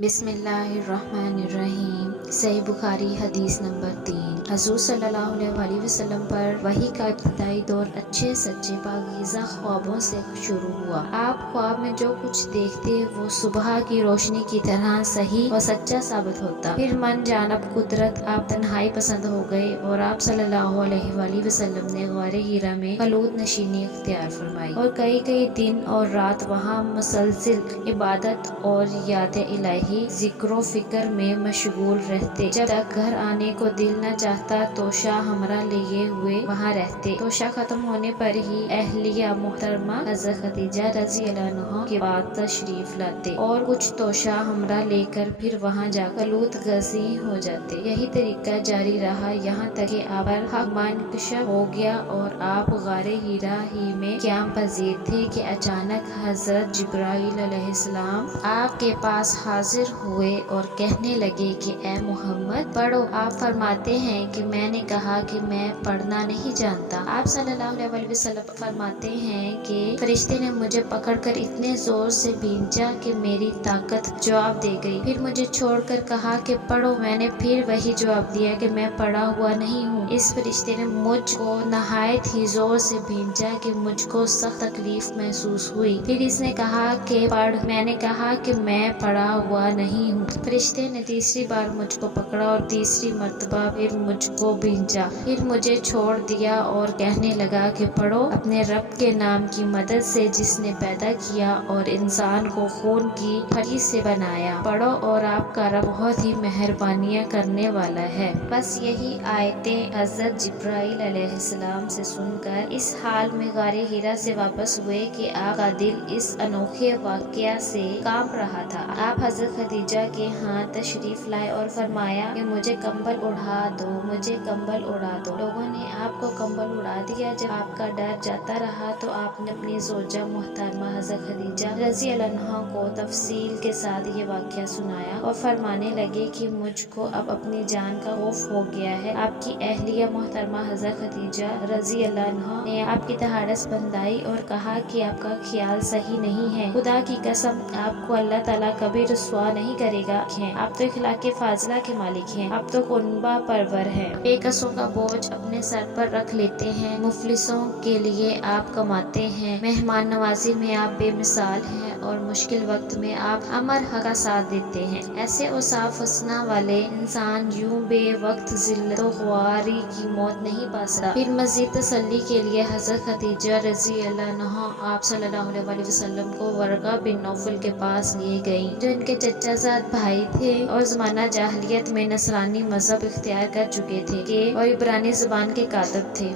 بسم اللہ الرحمن الرحیم۔ صحیح بخاری حدیث نمبر 3۔ حضور صلی اللہ علیہ وسلم پر وحی کا ابتدائی دور اچھے سچے پاکیزہ خوابوں سے شروع ہوا۔ آپ خواب میں جو کچھ دیکھتے وہ صبح کی روشنی کی طرح صحیح و سچا ثابت ہوتا۔ پھر من جانب قدرت آپ تنہائی پسند ہو گئے اور آپ صلی اللہ علیہ وسلم نے غار ہیرا میں خلوت نشینی اختیار فرمائی اور کئی دن اور رات وہاں مسلسل عبادت اور یاد الہی ذکر و فکر میں مشغول رہتے۔ جب تک گھر آنے کو دل نہ چاہتا توشہ ہمراہ لیے ہوئے وہاں رہتے۔ توشہ ختم ہونے پر ہی اہلیہ محترمہ حضرت خدیجہ رضی اللہ عنہا کے بعد تشریف لاتے اور کچھ توشہ ہمراہ لے کر پھر وہاں جا کر خلوت گزین ہو جاتے۔ یہی طریقہ جاری رہا یہاں تک کہ آپ پر حق منکشف ہو گیا اور آپ غار ہیرا ہی میں قیام پذیر تھے کہ اچانک حضرت جبرائیل علیہ السلام آپ کے پاس حاضر ہوئے اور کہنے لگے کہ اے محمد پڑھو۔ آپ فرماتے ہیں کہ میں نے کہا کہ میں پڑھنا نہیں جانتا۔ آپ صلی اللہ علیہ وسلم فرماتے ہیں کہ فرشتے نے مجھے پکڑ کر اتنے زور سے بھینچا کہ میری طاقت جواب دے گئی۔ پھر مجھے چھوڑ کر کہا کہ پڑھو۔ میں نے پھر وہی جواب دیا کہ میں پڑھا ہوا نہیں ہوں۔ اس فرشتے نے مجھ کو نہایت ہی زور سے بھینچا کہ مجھ کو سخت تکلیف محسوس ہوئی۔ پھر اس نے کہا کہ پڑھ۔ میں نے کہا کہ میں پڑھا ہوا نہیں ہوں۔ فرشتے نے تیسری بار مجھ کو پکڑا اور تیسری مرتبہ پھر مجھ کو بھینچا۔ پھر مجھے چھوڑ دیا اور کہنے لگا کہ پڑھو اپنے رب کے نام کی مدد سے جس نے پیدا کیا اور انسان کو خون کی پھلی سے بنایا۔ پڑھو اور آپ کا رب بہت ہی مہربانیاں کرنے والا ہے۔ بس یہی آیتیں حضرت جبرائیل علیہ السلام سے سن کر اس حال میں غار ہیرا سے واپس ہوئے کہ آپ کا دل اس انوکھے واقعہ سے کانپ رہا تھا۔ آپ حضرت خدیجہ کے ہاں تشریف لائے اور فرمایا کہ مجھے کمبل اڑا دو، مجھے کمبل اڑا دو۔ لوگوں نے آپ کو کمبل اڑا دیا۔ جب آپ کا ڈر جاتا رہا تو آپ نے اپنی زوجہ محترمہ حضرت خدیجہ رضی اللہ عنہا کو تفصیل کے ساتھ یہ واقعہ سنایا اور فرمانے لگے کہ مجھ کو اب اپنی جان کا خوف ہو گیا ہے۔ آپ کی اہلیہ محترمہ حضرت خدیجہ رضی اللہ عنہا نے آپ کی دھاڑس بندھائی اور کہا کہ آپ کا خیال صحیح نہیں ہے۔ خدا کی قسم آپ کو اللہ تعالیٰ کبھی رسوا نہیں کرے گا۔ آپ تو اخلاق فاضلہ کے مالک ہیں، آپ تو کنبہ پرور ہیں، بے کسوں کا بوجھ اپنے سر پر رکھ لیتے ہیں، مفلسوں کے لیے آپ کماتے ہیں، مہمان نوازی میں آپ بے مثال ہیں اور مشکل وقت میں آپ امر حق کا ساتھ دیتے ہیں۔ ایسے اوصاف حسنہ والے انسان یوں بے وقت ذلت و خواری کی موت نہیں پا سکتا۔ پھر مزید تسلی کے لیے حضرت خدیجہ رضی اللہ عنہا آپ صلی اللہ علیہ وسلم کو ورقہ بن نوفل کے پاس لیے گئیں جو ان کے چچا زاد بھائی تھے اور زمانہ جاہلیت میں نصرانی مذہب اختیار کر چکے تھے اور عبرانی زبان کے کاتب تھے۔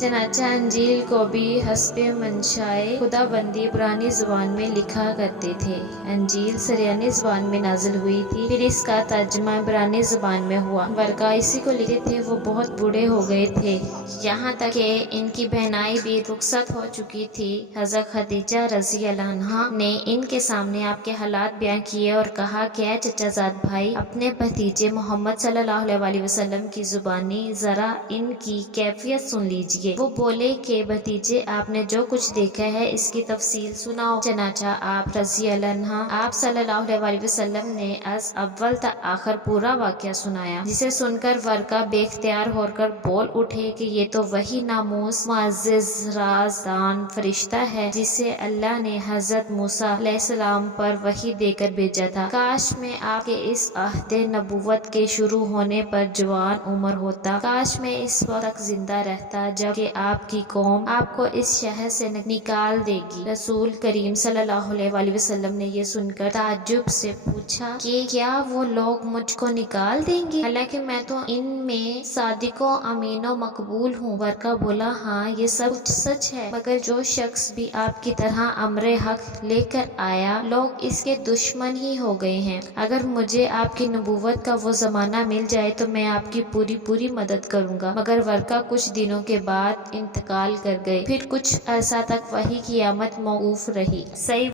چنانچہ انجیل کو بھی حسب منشائے خدا بندی عبرانی زبان میں لکھا کرتے تھے۔ انجیل سریانی زبان میں نازل ہوئی تھی، پھر اس کا ترجمہ عبرانی زبان میں ہوا۔ ورقہ اسی کو لکھتے تھے۔ وہ بہت بوڑھے ہو گئے تھے یہاں تک کہ ان کی بہنائی بھی رخصت ہو چکی تھی۔ حضرت خدیجہ رضی اللہ عنہا نے ان کے سامنے آپ کے حالات بیان کیے اور کہا کہ اے چچا زاد بھائی، اپنے بھتیجے محمد صلی اللہ علیہ وسلم کی زبانی ذرا ان کی کیفیت سن لیجئے۔ وہ بولے کہ بھتیجے آپ نے جو کچھ دیکھا ہے اس کی تفصیل سناؤ۔ چنانچہ آپ رضی اللہ عنہ آپ صلی اللہ علیہ وسلم نے از اول تا آخر پورا واقعہ سنایا، جسے سن کر ورقہ بے اختیار ہو کر بول اٹھے کہ یہ تو وہی ناموس معزز رازدان فرشتہ ہے جسے اللہ نے حضرت موسیٰ علیہ السلام پر وحی دے کر بھیجا تھا۔ کاش میں آپ کے اس عہد نبوت کے شروع ہونے پر جوان عمر ہوتا، کاش میں اس وقت تک زندہ رہتا جب کہ آپ کی قوم آپ کو اس شہر سے نکال دے گی۔ رسول کریم صلی اللہ علیہ وسلم نے یہ سن کر تعجب سے پوچھا کہ کیا وہ لوگ مجھ کو نکال دیں گے حالانکہ میں تو ان میں صادق و امین و مقبول ہوں؟ ورقہ بولا ہاں یہ سب کچھ سچ ہے، مگر جو شخص بھی آپ کی طرح امر حق لے کر آیا لوگ اس کے دشمن ہی ہو گئے ہیں۔ اگر مجھے آپ کی نبوت کا وہ زمانہ مل جائے تو میں آپ کی پوری مدد کروں گا۔ مگر ورقہ کچھ دنوں کے بعد انتقال کر گئے۔ پھر کچھ عرصہ تک وحی کی آمد موقوف رہی۔ صحیح